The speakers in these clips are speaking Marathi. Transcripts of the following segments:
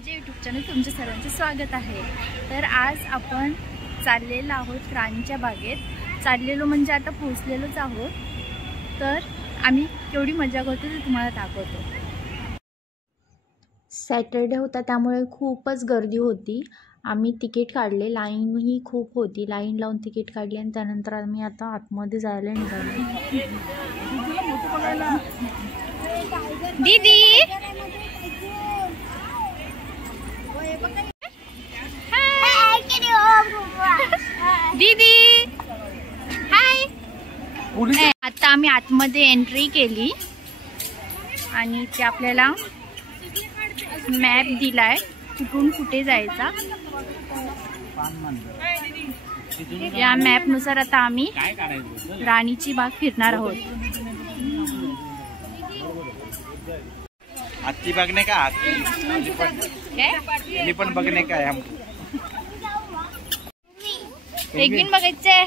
माझ्या यूट्यूब चॅनल तुमच्या सर्वांचं स्वागत आहे। तर आज आपण चाललेलो आहोत राणीच्या बागेत। चाललेलो म्हणजे आता पोहोचलेलोच आहोत। तर आम्ही केवढी मजा करतो ते तुम्हाला दाखवतो। सॅटरडे होता त्यामुळे खूपच गर्दी होती। आम्ही तिकीट काढले, लाईन ही खूप होती। लाईन लावून तिकीट काढले आणि त्यानंतर आम्ही आता आतमध्ये जायला निघालो। दीदी दीदी हाय। आता आम्ही आतमध्ये एंट्री केली आणि ते आपल्याला मॅप दिलाय कुठून कुठे जायचा। या मॅप नुसार आता आम्ही राणीची बाग फिरणार आहोत। हाथी बघणे का हाथी पण बघणे का आहे हमको। पेंग्विन बघायचंय।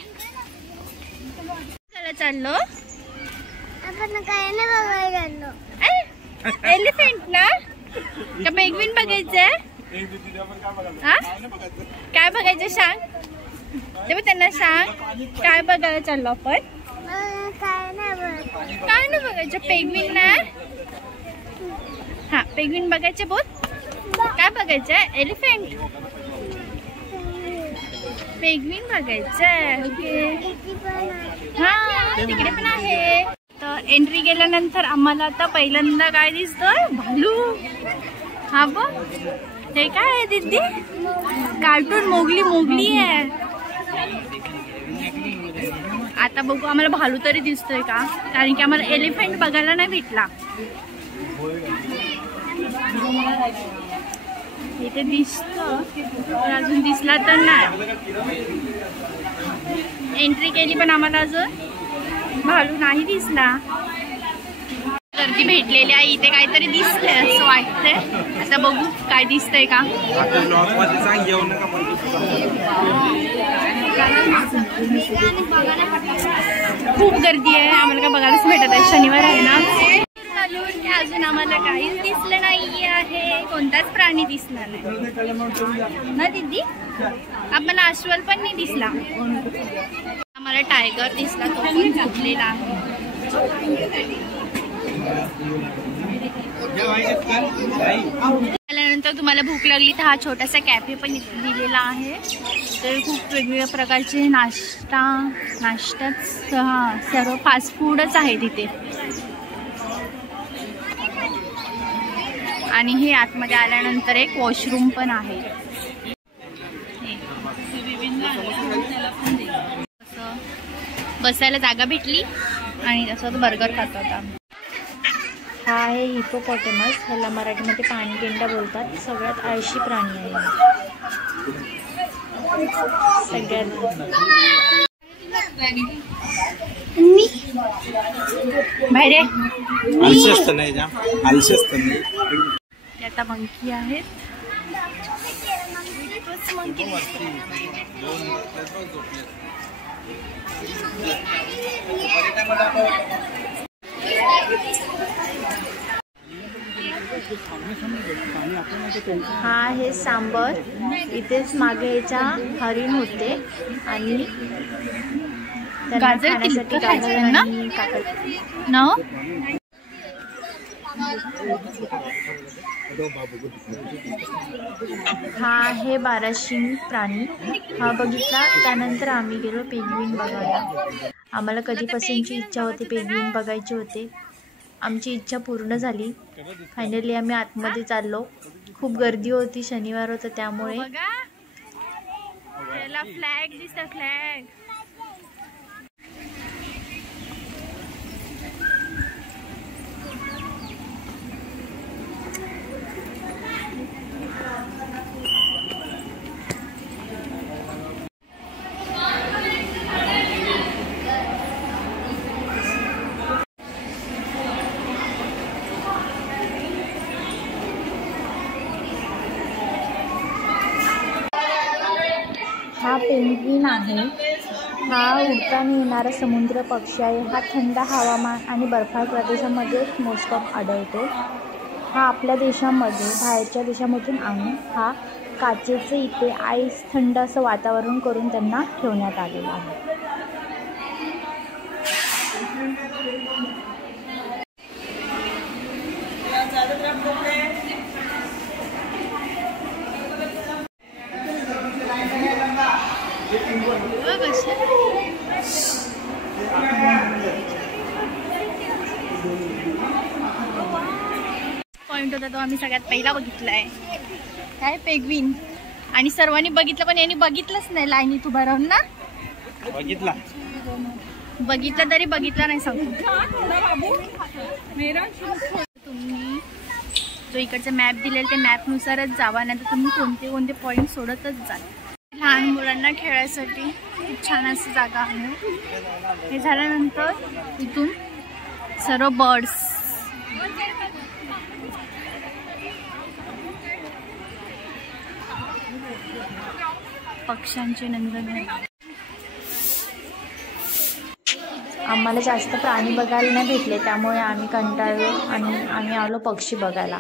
चला चाललो आपण काय नाही बघायला चाललो। एलिफंट ना का पेंग्विन बघायचंय? काय बघायचं सांग ते त्यांना सांग। काय बघायला चाललो आपण? काय नाही बघायचं पेंग्विन ना। हा पेंग्विन बघायचे बोल। काय बघायचंय? एलिफंट पेंग्विन बघायचंय। ओके हा तिकडे पण आहे। तर एंट्री गेल्यानंतर आम्हाला आता पहिल्यांदा काय दिसतोय? भालू। हा बघ हे काय आहे दीदी? कार्टून मोगली आहे। आता बघू आम्हाला भालू तरी दिसतोय का, कारण की आम्हाला एलिफंट बघायला नाही भेटला। इथे दिसतं पण अजून दिसला तर नाही। एंट्री केली पण आम्हाला अजून भालू नाही दिसला। गर्दी भेटलेली आहे इथे, काहीतरी दिसतंय असं वाटतंय। आता बघू काय दिसतंय का। खूप गर्दी आहे, आम्हाला काय बघायलाच भेटत आहे। शनिवार आहे ना। अजून आम्हाला काहीच दिसलं नाही आहे, कोणताच प्राणी दिसला नाही ना दीदी। आपण अस्वल पण नाही दिसला। आम्हाला टायगर दिसला, तो पण झोपलेला आहे। त्यानंतर तुम्हाला भूक लागली तर हा छोटासा कॅफे पण दिलेला आहे। तर खूप वेगवेगळ्या प्रकारचे नाश्ताच सर्व फास्ट फूडच आहे तिथे। आणि हे आतमध्ये आल्यानंतर एक वॉशरूम पण आहे। बसायला जागा भेटली आणि तसं बर्गर खात होता। हा आहे हिपोपॉटेमस, ह्याला मराठीमध्ये पाणगेंडा बोलतात। सगळ्यात आळशी प्राणी आहे सगळ्यात। आता मंकी आहेत। हा आहे सांबर। इथेच मागे याच्या हरिण होते आणि गाजर खाण्यासाठी गाजर आणि काकडी ना। हा आहे बाराशिंग प्राणी। हा बघितला त्यानंतर आम्ही गेलो पेंग्विन बघायला। आम्हाला कधीपासूनची इच्छा होती पेंग्विन बघायचे होते। आमची इच्छा पूर्ण झाली। फायनली आम्ही आतमध्ये चाललो। खूप गर्दी होती, शनिवार होता त्यामुळे। फ्लॅग दिसतं, फ्लॅग। हा पेंग्विन आहे। हा उडताना येणारा समुद्र पक्षी आहे। हा थंड हवामान आणि बर्फाळ प्रदेशामध्ये मोस्ट ऑफ आढळतो। हा आपल्या देशामध्ये बाहेरच्या देशामधून आणून हा काचेचे इथे आईस थंड असं वातावरण करून त्यांना ठेवण्यात आलेलं आहे. पॉइंट होता तो आम्ही सगळ्यात पहिला बघितलाय, काय पेंग्विन. आणि सर्वांनी बघितलं पण यांनी बघितलंच नाही लाईनीत उभा राहून ना. बघितलं तरी बघितलं नाही सांगतो. तुम्ही जो इकडचा मॅप दिलेला त्या मॅपनुसारच जावा, नाही तर तुम्ही कोणते कोणते पॉईंट सोडतच जाल. लहान मुलांना खेळायसाठी खूप छान अशी जागा आहे. हे झाल्यानंतर इथून सर्व बर्ड्स, पक्ष्यांचे नंदन. आम्हाला जास्त प्राणी बघायला नाही भेटले, त्यामुळे आम्ही कंटाळलो आणि आम्ही आलो पक्षी बघायला.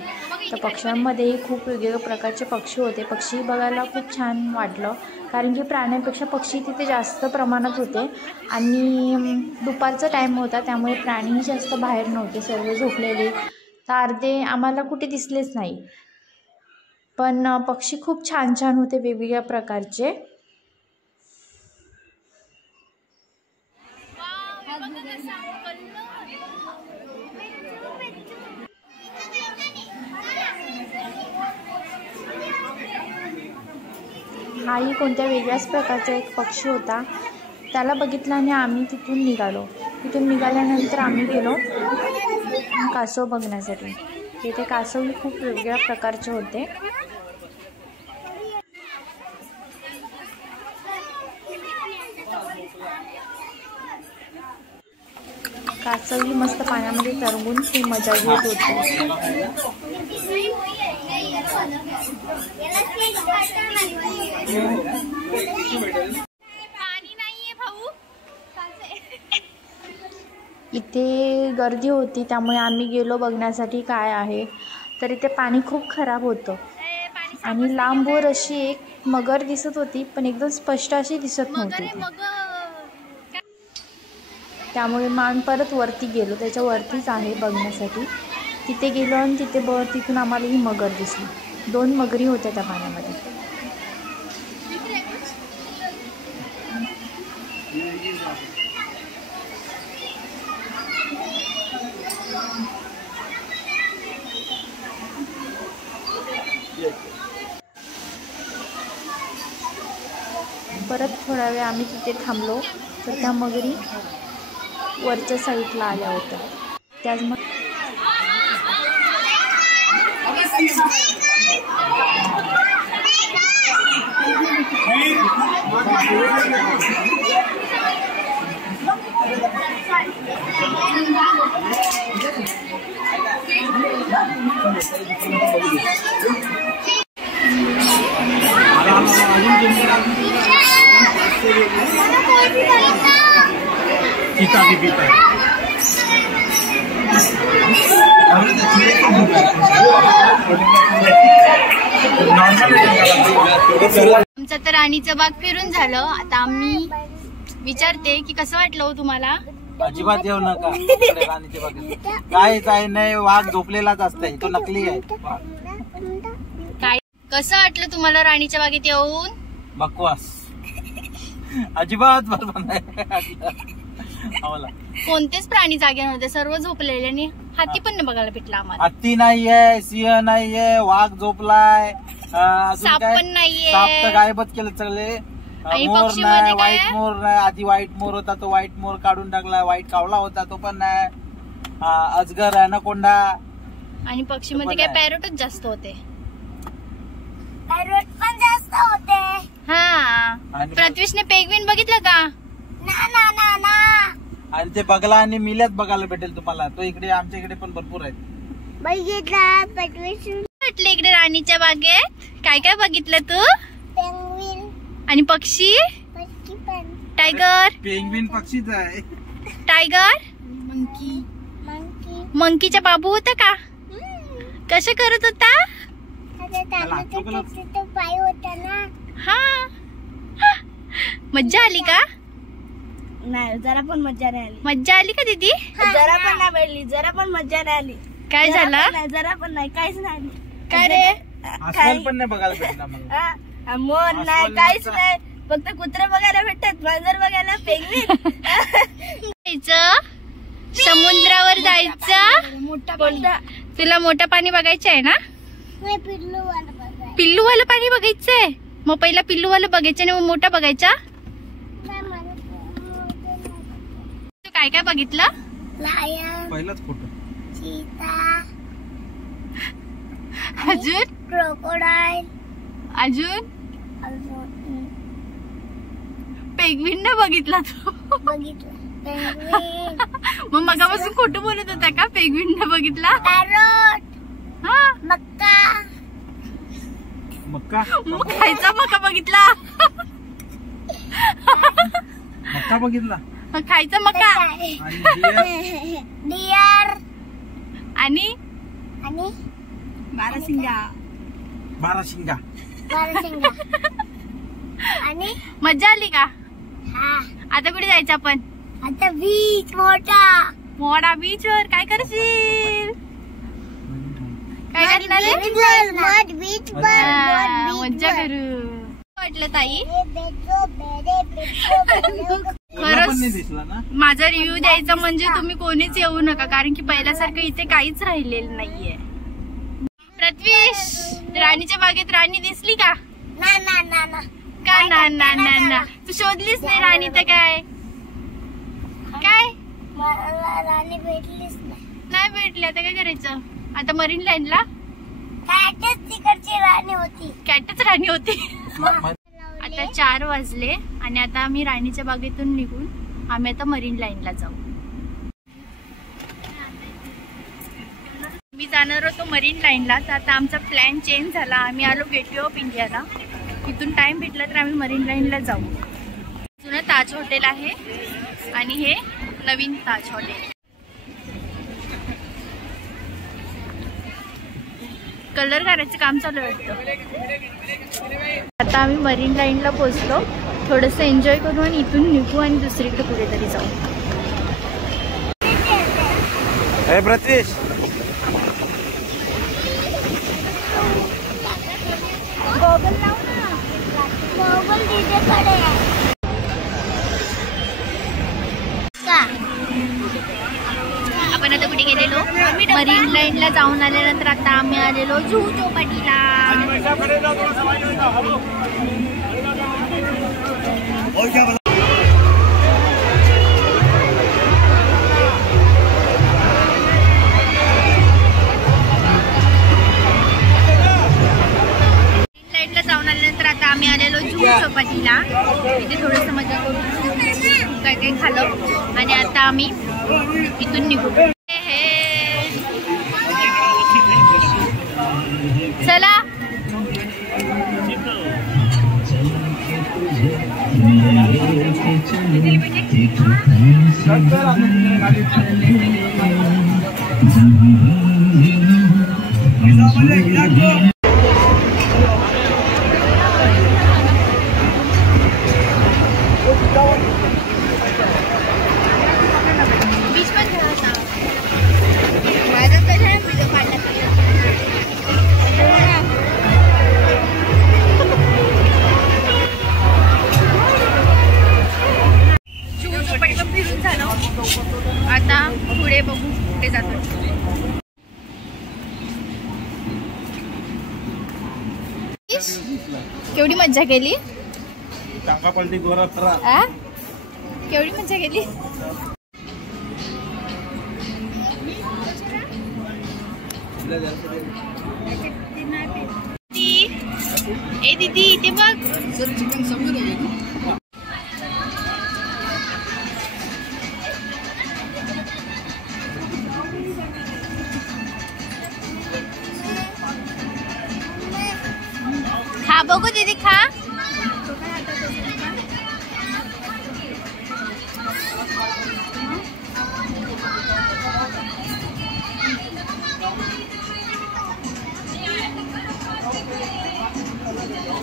तर पक्ष्यांमध्येही खूप वेगवेगळ्या प्रकारचे पक्षी होते. पक्षी बघायला खूप छान वाटलं, कारण की प्राण्यांपेक्षा पक्षी तिथे जास्त प्रमाणात होते. आणि दुपारचा टाईम होता, त्यामुळे प्राणीही जास्त बाहेर नव्हते, सर्व झोपलेले. तर अर्धे आम्हाला कुठे दिसलेच नाही. पण पक्षी खूप छान छान होते, वेगवेगळ्या प्रकारचे. हाही कोणत्या वेगळ्याच प्रकारचा एक पक्षी होता. त्याला बघितलं आणि आम्ही तिथून निघालो. तिथून निघाल्यानंतर आम्ही गेलो कासव बघण्यासाठी. तिथे कासवही खूप वेगवेगळ्या प्रकारचे होते. कासवही मस्त पाण्यामध्ये तरंगून ती मजा घेत होती. इथे गर्दी होती, त्यामुळे आम्ही गेलो बघण्यासाठी काय आहे. तर इथे पाणी खूप खराब होतं आणि लांबवर अशी एक मगर दिसत होती, पण एकदम स्पष्ट अशी दिसत नव्हती. त्यामुळे मग आम्ही परत वरती गेलो, त्याच्या वरतीच आहे बघण्यासाठी. तिथे गेलो आणि तिथून आम्हाला ही मगर दिसली. 2 मगरी होत्या त्या पाण्यामध्ये. परत थोडा वेळ आम्ही तिथे थांबलो, तर त्या मगरी वरच्या साईडला आल्या होत्या. त्याच आमचं तर राणीचं बाग फिरून झालं. आता आम्ही विचारते की कसं वाटलं हो तुम्हाला. अजिबात येऊ नका राणीच्या बागेत. काय नाही, वाघ झोपलेलाच असतंय, तो नकली आहे. काय कसं वाटलं तुम्हाला राणीच्या बागेत येऊन. बकवास, अजिबात बरोबर नाही. कोणतेच प्राणी जागे नव्हते, सर्व झोपलेले. आणि हाती पण नाही बघायला भेटला आम्हाला. हत्ती नाहीये, सिंह नाहीये, वाघ झोपलाय, साप पण नाहीये. साप तर गायबच केलं सगळे. मोर नाही, व्हाईट मोर नाही. आधी व्हाईट मोर होता, तो व्हाईट मोर काढून टाकला. व्हाईट कावळा होता, तो पण नाही. अजगर, अनाकोंडा. आणि पक्षीमध्ये काय पॅरोटच जास्त होते. पॅरोट पण जास्त होते. हा, प्रत्युषने पेंग्विन बघितलं का. ना ना ना ना. आणि ते बगला आणि मिल्याच बघायला भेटेल तुम्हाला. तो इकडे आमच्या इकडे पण भरपूर आहेत. बघितला प्रत्युष. म्हटलं इकडे राणीच्या बागेत काय काय बघितलं तू. पेंग्विन आणि पक्षी. पक्षी पण. टायगर. पेंग्विन पक्षीच आहे. टायगर. मंकी. मंकीचा बाबू होता का. कशा करत होता? पाय होता ना. हा, मज्जा आली का? नाही, जरा पण मज्जा नाही आली. मज्जा आली का दीदी? जरा पण नाही भेटली, जरा पण मज्जा नाही आली. काय झालं? जरा पण नाही, काहीच नाही. काय रे? अस्वल पण नाही बघायला भेटला मग. मोर नाही, काहीच नाही. फक्त कुत्रे बघायला भेटतात, मांजर बघायला, पेंग्विन. समुद्रावर जायचं. मोठा कोणता? तुला मोठं पाणी बघायचं आहे ना? पिल्लूवालं पाणी बघायचंय. मग पहिला पिल्लूवालं बघायचं आणि मग मोठा बघायचा. तू काय काय बघितलं? लायन, पहिलाच फोटो. चीता, अजून क्रोकोडाईल, अजून अजून पेंग्विन न बघितला तू? बघितलं. पेंग्विन, मग मगापासून खोटं बोलत होता का? पेंग्विन न बघितला? पॅरोट, हा, मक्का. मक्का. मग खायचा मका बघितला? मक्का बघितला. मग खायचा मका आणि डिअर. डिअर आणि आणि बाराशिंगा. बाराशिंगा. बारशिंगा. आणि मज्जा आली का? हा, आता कुठे जायचं आपण? आता बीच मोठा. मोडा बीच वर. काय करशील? काय करणार आहे? मध बीच मज्जा करू. वाटलं ताई? कोणा पण नाही दिसला ना. माझा रिव्ह्यू द्यायचा म्हणजे तुम्ही कोणीच येऊ नका, कारण की पहिल्यासारखं इथे काहीच राहिलेलं नाहीये. प्रत्वेश, राणीच्या बागेत राणी दिसली का? ना ना ना ना. का ना ना ना ना? तू शोधलीच नाही राणी तर काय? काय मला राणी भेटलीच नाही. नाही भेटली, आता काय करायचं? आता मरीन लाईनला कॅटच तिकडची राणी होती. कॅटच राणी होती. आता 4 वाजले आणि आता आम्ही राणीच्या बागेतून निघून आम्ही आता मरीन लाईनला जाऊ. मी जाणार होतो मरीन लाईनला, तर आता आमचा प्लॅन चेंज झाला. आम्ही आलो गेटवे ऑफ इंडियाला. इथून टाइम भेटला तर आम्ही मरीन लाईनला जाऊ. जुनं ताज हॉटेल आहे आणि हे नवीन ताज हॉटेल. कलर करायचं काम चालू वाटतं. आता आम्ही मरीन लाईनला पोहोचलो. थोडंसं एन्जॉय करू आणि इथून निघू आणि दुसरीकडे कुठेतरी जाऊ. प्रत्युष, गॉगल लाव ना. गॉगल तिच्याकडे आहे का? आपण आता कुठे गेलेलो? मरीन लाईनला जाऊन आल्यानंतर आता आम्ही आलेलो जुहू चौपाटीला. लाईनला जाऊन आल्यानंतर आता आम्ही आलेलो जुहू चौपाटीला. तिथे थोडस मजा करून काय काय खाल्लं आणि आता आम्ही इथून निघू. चला. बीच पण घ्या. माझा कशा व्हिडिओ काढला? फिरून झालं. आता पुढे बघू कुठे जातो. केवढी मज्जा केली. केवढी मज्जा केली. ए दीदी इथे बघ. खा बघू दीदी, खा.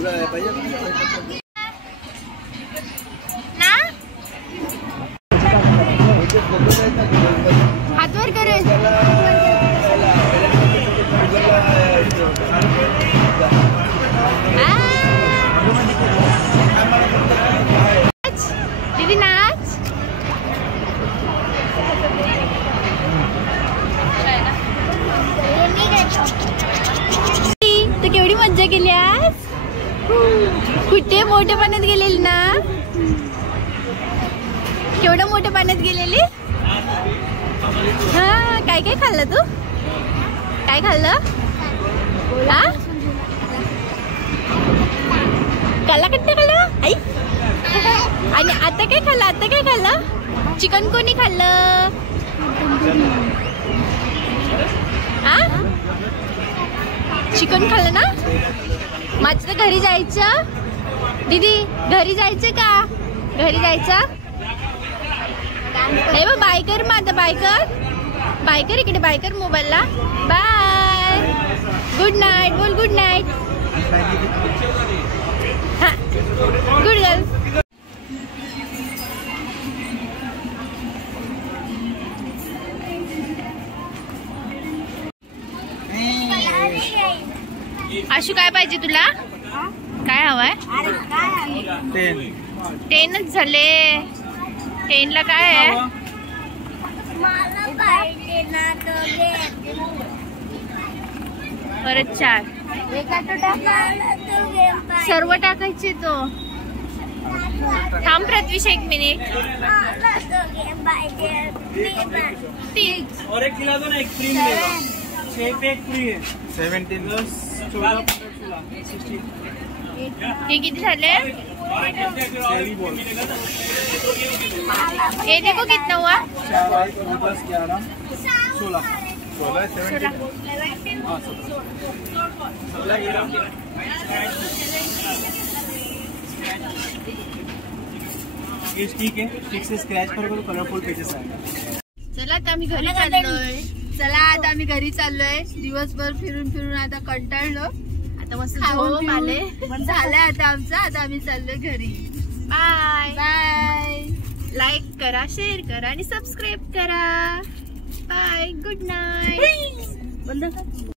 ना हात वर करे दीदी नाच तू केवढी मज्जा केली आज कुठे मोठ्या पाण्यात गेलेली ना केवढं मोठ्या पाण्यात गेलेली हा काय काय खाल्लं तू काय खाल्लं हा काला कट्टा खाल्लं आई आणि आता काय खाल्लं चिकन कोणी खाल्लं हा चिकन खाल्लं ना माझं तर घरी जायचं दीदी घरी जायचं का घरी जायचं हे बघ बाय कर माझं बाय कर इकडे बाय कर मोबाईलला बाय गुड नाईट बोल गुड नाईट हा गुड गर्ल आशू काय पाहिजे तुला काय हवंय 10च झाले 10ला काय आहे परत 4 सर्व टाकायचे तो थांब प्रत्विश 1 मिनिट और एक खिला दो ना एक फ्री मिलेगा 6 पे एक फ्री है 17 14 16 हे किती झाले ये देखो कितना हुआ 4 10 11 16 ठीक है ठीक से स्क्रॅच करून कलरफुल पेजेस आहे चला आता आम्ही घरी चाललोय दिवसभर फिरून आता कंटाळलो आता मस्त झोप आले झालंय आता आमचं आता आम्ही चाललोय घरी बाय बाय लाईक करा शेअर करा आणि सबस्क्राईब करा बाय गुड नाईट